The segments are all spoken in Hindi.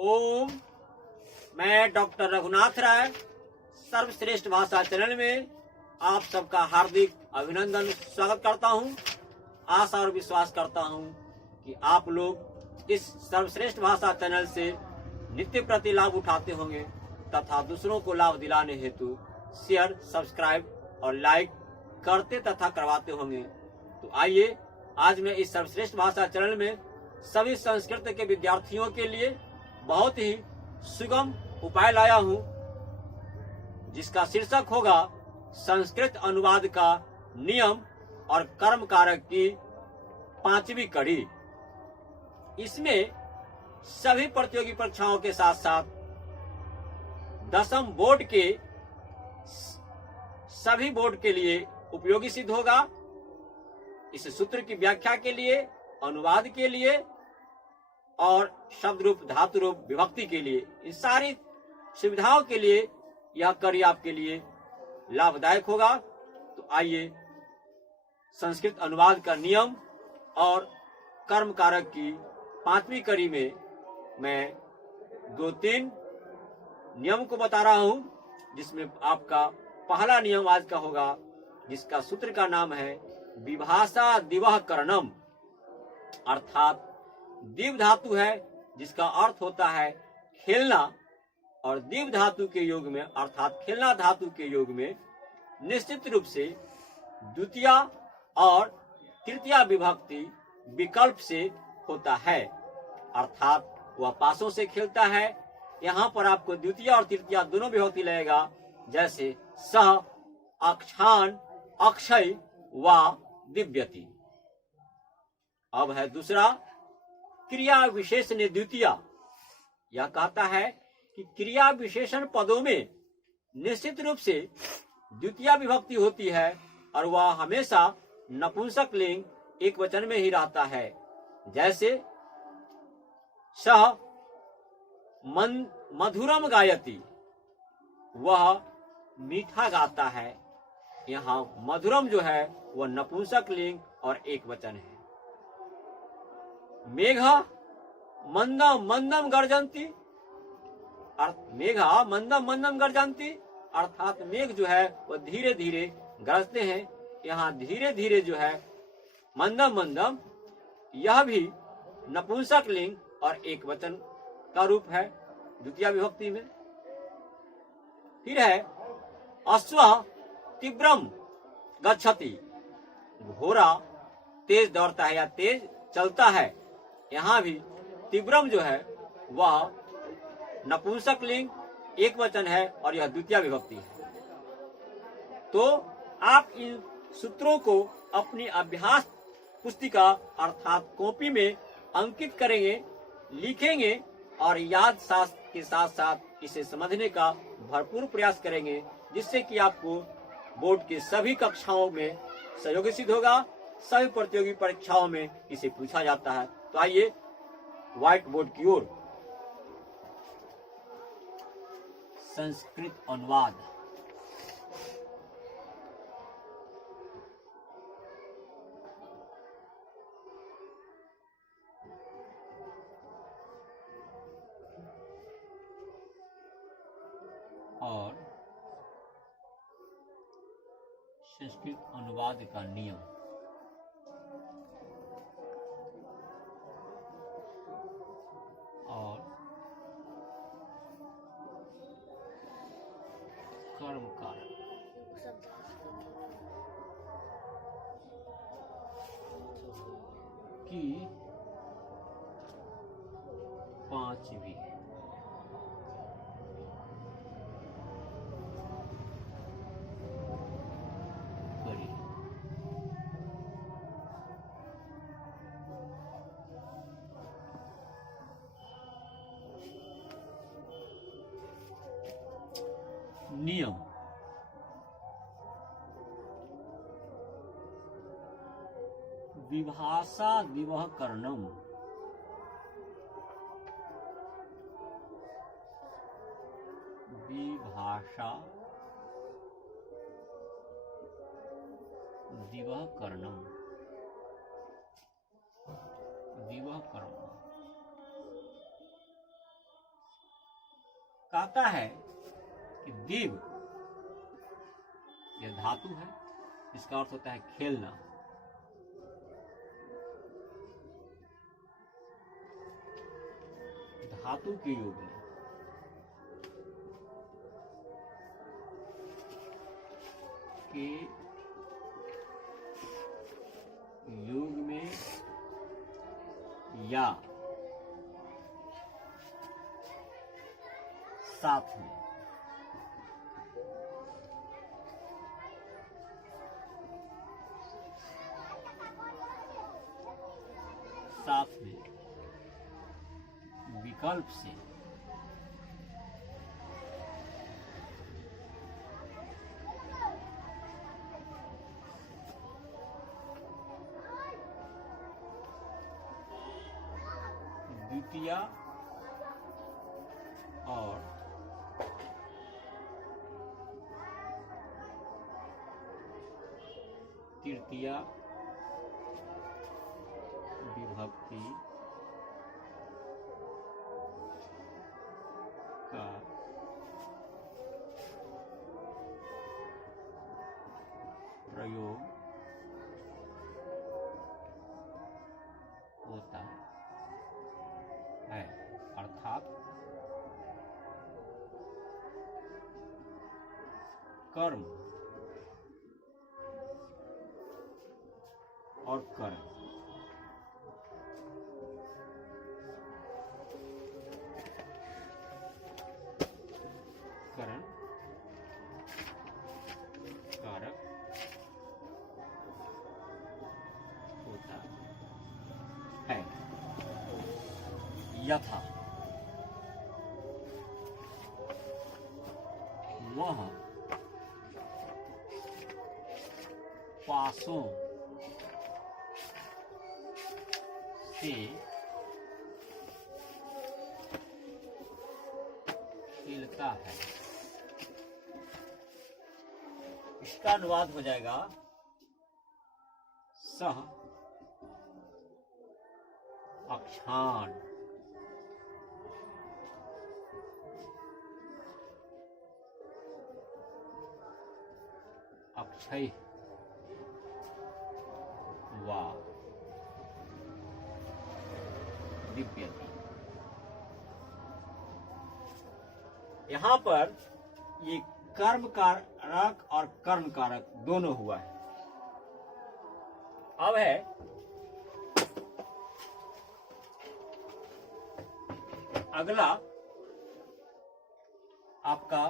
ओम। मैं डॉक्टर रघुनाथ राय सर्वश्रेष्ठ भाषा चैनल में आप सबका हार्दिक अभिनंदन स्वागत करता हूं। आशा और विश्वास करता हूं कि आप लोग इस सर्वश्रेष्ठ भाषा चैनल से नित्य प्रति लाभ उठाते होंगे तथा दूसरों को लाभ दिलाने हेतु शेयर, सब्सक्राइब और लाइक करते तथा करवाते होंगे। तो आइए आज मैं इस सर्वश्रेष्ठ भाषा चैनल में सभी संस्कृत के विद्यार्थियों के लिए बहुत ही सुगम उपाय लाया हूं, जिसका शीर्षक होगा संस्कृत अनुवाद का नियम और कर्म कारक की 5वीं कड़ी। इसमें सभी प्रतियोगी परीक्षाओं के साथ साथ 10वीं बोर्ड के सभी बोर्ड के लिए उपयोगी सिद्ध होगा। इस सूत्र की व्याख्या के लिए, अनुवाद के लिए और शब्द रूप, धातु रूप, विभक्ति के लिए, इन सारी सुविधाओं के लिए यह कड़ी आपके लिए लाभदायक होगा। तो आइए संस्कृत अनुवाद का नियम और कर्म कारक की 5वीं कड़ी में मैं 2-3 नियम को बता रहा हूं, जिसमें आपका पहला नियम आज का होगा, जिसका सूत्र का नाम है विभाषा दिवह करणम, अर्थात दिव धातु है जिसका अर्थ होता है खेलना, और दिव धातु के योग में अर्थात खेलना धातु के योग में निश्चित रूप से द्वितीया और तृतीया विभक्ति विकल्प से होता है, अर्थात वह पासों से खेलता है। यहाँ पर आपको द्वितीया और तृतीया दोनों विभक्ति लगेगा, जैसे सह, अक्षान, अक्षय व दिव्यति। अब है दूसरा क्रिया विशेषण द्वितीया। यह कहता है कि क्रिया विशेषण पदों में निश्चित रूप से द्वितीया विभक्ति होती है और वह हमेशा नपुंसक लिंग एक वचन में ही रहता है, जैसे सह मधुरम गायति, वह मीठा गाता है। यहाँ मधुरम जो है वह नपुंसक लिंग और एक वचन है। मेघा मंदम मंदम गर्जंती, मेघा मंदम मंदम गर्जंती, अर्थात मेघ जो है वह धीरे धीरे गरजते हैं। यहाँ धीरे धीरे जो है मंदम मंदम, यह भी नपुंसक लिंग और एक वचन का रूप है द्वितीय विभक्ति में। फिर है अश्व तीव्रम गच्छति, घोड़ा तेज दौड़ता है या तेज चलता है। यहाँ भी तीव्रम जो है वह नपुंसक लिंग एक वचन है और यह द्वितीय विभक्ति है। तो आप इन सूत्रों को अपनी अभ्यास पुस्तिका अर्थात कॉपी में अंकित करेंगे, लिखेंगे और याद शास्त्र के साथ साथ इसे समझने का भरपूर प्रयास करेंगे, जिससे कि आपको बोर्ड के सभी कक्षाओं में सहयोगी सिद्ध होगा। सभी प्रतियोगी परीक्षाओं में इसे पूछा जाता है। तो आइए व्हाइट बोर्ड की ओर। संस्कृत अनुवाद। और संस्कृत अनुवाद का नियम। और कर्म कारक की 5वीं कड़ी। नियम। विभाषा दिवह करणम, विभाषा दिवह करणम, दिवह करणम बताता है कि दिव यह धातु है, इसका अर्थ होता है खेलना। धातु के योग में या साथ में विकल्प से द्वितीया और तृतीया विभक्ति का प्रयोग होता है, अर्थात कर्म और करण कारक होता है। यथा वह पासों से खेलता है। इसका अनुवाद हो जाएगा सह अक्षाण अक्षय वा दिव्यति। यहां पर ये कर्म कारक और कर्ण कारक दोनों हुआ है। अब है अगला आपका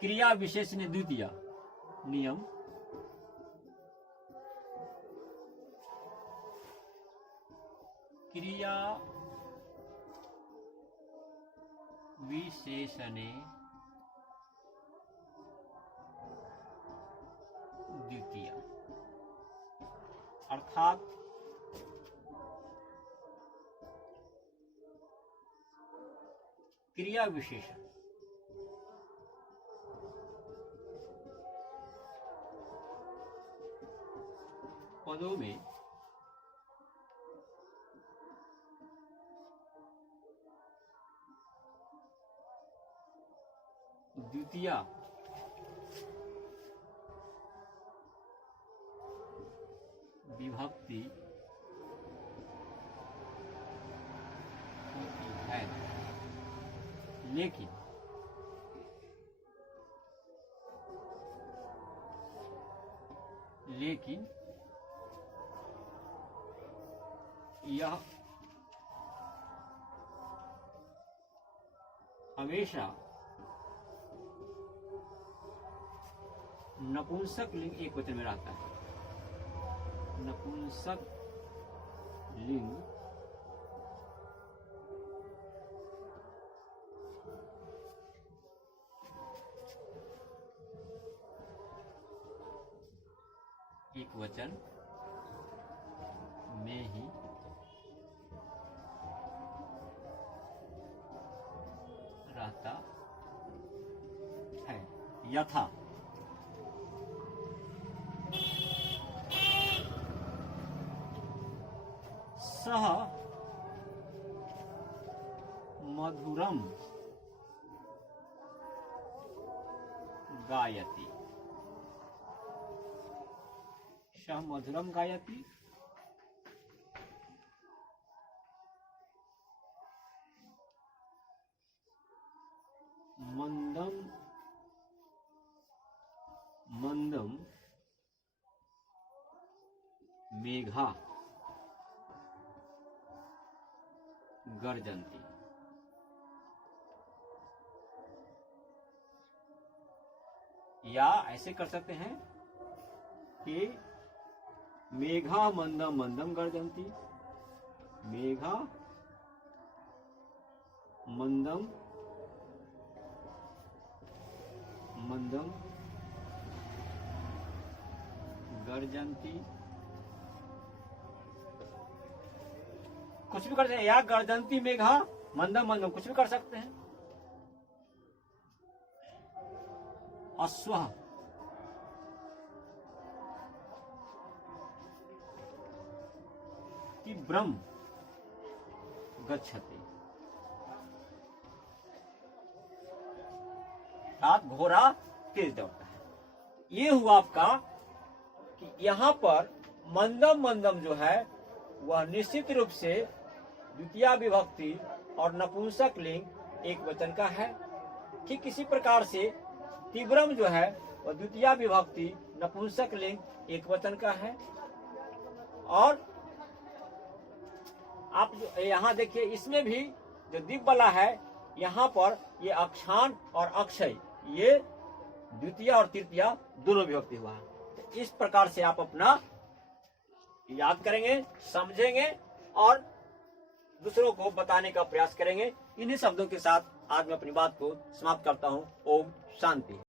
क्रिया विशेषण द्वितीय नियम। क्रिया विशेषणे द्वितीय, अर्थात क्रिया विशेषण पदों में द्वितीया विभक्ति होती है, लेकिन यह हमेशा नपुंसक लिंग एक वचन में रहता है। नपुंसक लिंग एक वचन में ही रहता है। यथा सह मधुरम गायति, सह मधुरम गायति, मंदम मंदम मेघा गर्जन्ति। या ऐसे कर सकते हैं कि मेघा मंदम मंदम गर्जन्ति, मेघा मंदम मंदम गर्जन्ति। कुछ भी कर सकते हैं, या गर्जन्ति मेघा मंदम मंदम, कुछ भी कर सकते हैं। अश्वः तीव्रम गच्छति, अर्थात घोड़ा तेज दौड़ता है। ये हुआ आपका कि यहाँ पर मंदम मंदम जो है वह निश्चित रूप से द्वितीया विभक्ति और नपुंसक लिंग एक वचन का है। ठीक इसी प्रकार से तीव्रम जो है वह द्वितीया विभक्ति नपुंसक लिंग एक वचन का है। और आप जो यहाँ देखिए, इसमें भी जो दिव्य वाला है यहाँ पर ये अक्षान और अक्षय ये द्वितीया और तृतीया दोनों विभक्ति हुआ है। तो इस प्रकार से आप अपना याद करेंगे, समझेंगे और दूसरों को बताने का प्रयास करेंगे। इन्हीं शब्दों के साथ आज मैं अपनी बात को समाप्त करता हूँ। ओम शांति।